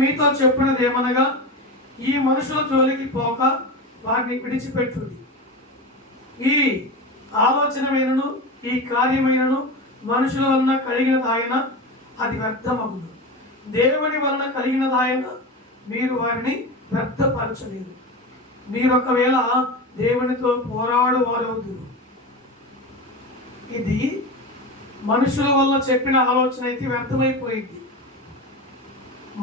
మీతో చెప్పినది ఏమనగా, ఈ మనుషుల జోలికి పోక వారిని విడిచిపెట్టుడి. ఈ ఆలోచనమైనను ఈ కార్యమైనను మనుషుల వలన కలిగినదాయన అది వ్యర్థమగును. దేవుని వలన కలిగినదాయన మీరు వారిని వ్యర్థపరచలేదు. మీరు ఒకవేళ దేవునితో పోరాడువారవుదురు. ఇది మనుషుల వల్ల చెప్పిన ఆలోచన అయితే వ్యర్థమైపోయింది.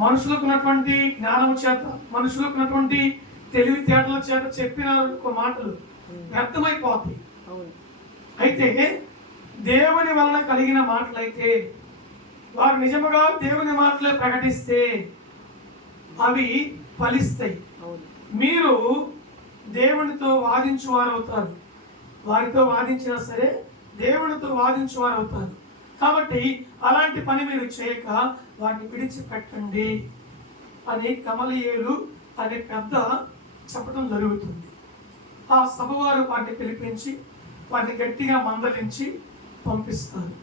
మనుషులకు ఉన్నటువంటి జ్ఞానం చేత, మనుషులకు ఉన్నటువంటి తెలివితేటల చేత చెప్పిన మాటలు వ్యర్థమైపోతాయి. అయితే దేవుని వలన కలిగిన మాటలైతే, వారు నిజముగా దేవుని మాటలే ప్రకటిస్తే అవి ఫలిస్తాయి. మీరు దేవునితో వాదించువారు అవుతారు. వారితో వాదించినా సరే దేవునితో వాదించువారు అవుతారు. కాబట్టి అలాంటి పని మీరు చేయక వాటిని విడిచిపెట్టండి అని గమలీయేలు అనే పెద్ద చెప్పడం జరుగుతుంది. ఆ సభ వారు వాటిని పిలిపించి వాటిని గట్టిగా మందలించి పంపిస్తారు.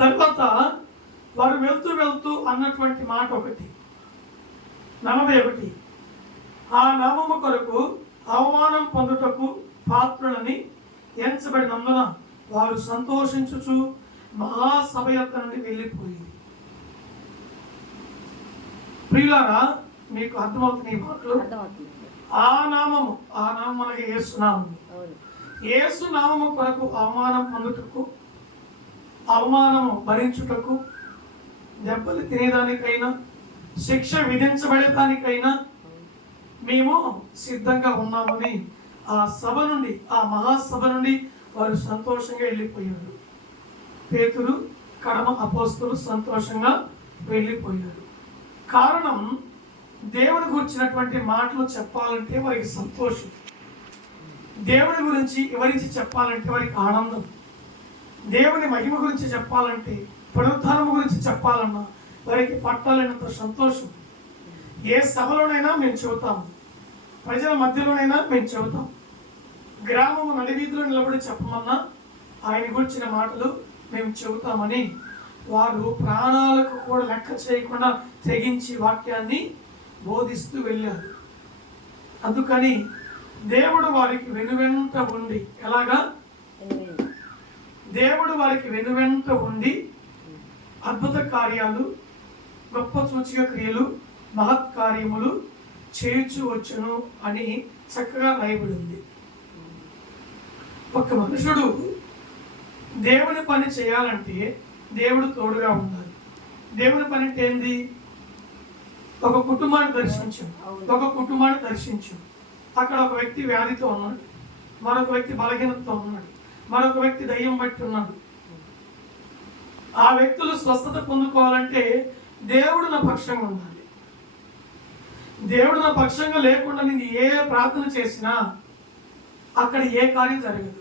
తర్వాత వారు వెళ్తూ అన్నటువంటి మాట ఒకటి, 41, ఆ నామము కొరకు అవమానం పొందుటకు పాత్రులని ఎంచబడినందున వారు సంతోషించుచు మహాసభ యొక్క నుండి వెళ్ళిపోయింది. ప్రియులారా, మీకు అర్థమవుతుంది ఈ మాటలు? ఆ నామము మనకి యేసు నామము. యేసు నామము కొరకు అవమానం పొందుటకు, అవమానము భరించుటకు, దెబ్బలు తినేదానికైనా, శిక్ష విధించబడేదానికైనా మేము సిద్ధంగా ఉన్నామని ఆ సభ నుండి, ఆ మహాసభ నుండి వారు సంతోషంగా వెళ్ళిపోయారు. పేతురు, కడమ అపోస్తలు సంతోషంగా వెళ్ళిపోయారు. కారణం, దేవుని గురించినటువంటి మాటలు చెప్పాలంటే వారికి సంతోషం, దేవుని గురించి వివరించి చెప్పాలంటే వారికి ఆనందం, దేవుని మహిమ గురించి చెప్పాలంటే, పునరుద్ధానం గురించి చెప్పాలన్నా వారికి పట్టాలైనంత సంతోషం. ఏ సభలోనైనా మేము చెబుతాము, ప్రజల మధ్యలోనైనా మేము చెబుతాం, గ్రామము నడివీధిలో నిలబడి చెప్పమన్నా ఆయన గురించిన మాటలు మేము చెబుతామని వారు ప్రాణాలకు కూడా లెక్క చేయకుండా తెగించి వాక్యాన్ని బోధిస్తూ వెళ్ళారు. అందుకని దేవుడు వారికి వెనువెంట ఉండి, ఎలాగా? దేవుడు వారికి వెనువెంట ఉండి అద్భుత కార్యాలు, గొప్ప సూచక క్రియలు, మహత్కార్యములు చేయుచు వచ్చును అని చక్కగా రాయబడి ఉంది. ఒక మనుషుడు దేవుని పని చేయాలంటే దేవుడు తోడుగా ఉండాలి. దేవుని పని అంటే ఏంది? ఒక కుటుంబాన్ని దర్శించు. అక్కడ ఒక వ్యక్తి వ్యాధితో ఉన్నాడు, మరొక వ్యక్తి బలహీనతతో ఉన్నాడు, మరొక వ్యక్తి దయ్యం బట్టి ఉన్నాడు. ఆ వ్యక్తులు స్వస్థత పొందుకోవాలంటే దేవుడు నా పక్షంగా ఉండాలి. దేవుడు నా పక్షంగా లేకుండా నేను ఏ ప్రార్థన చేసినా అక్కడ ఏ కార్యం జరగదు.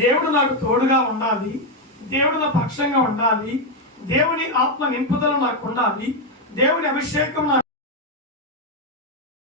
దేవుడు నాకు తోడుగా ఉండాలి, దేవుడు నా పక్షంగా ఉండాలి, దేవుని ఆత్మ నింపుదల నాకు ఉండాలి, దేవుని అభిషేకం నాకు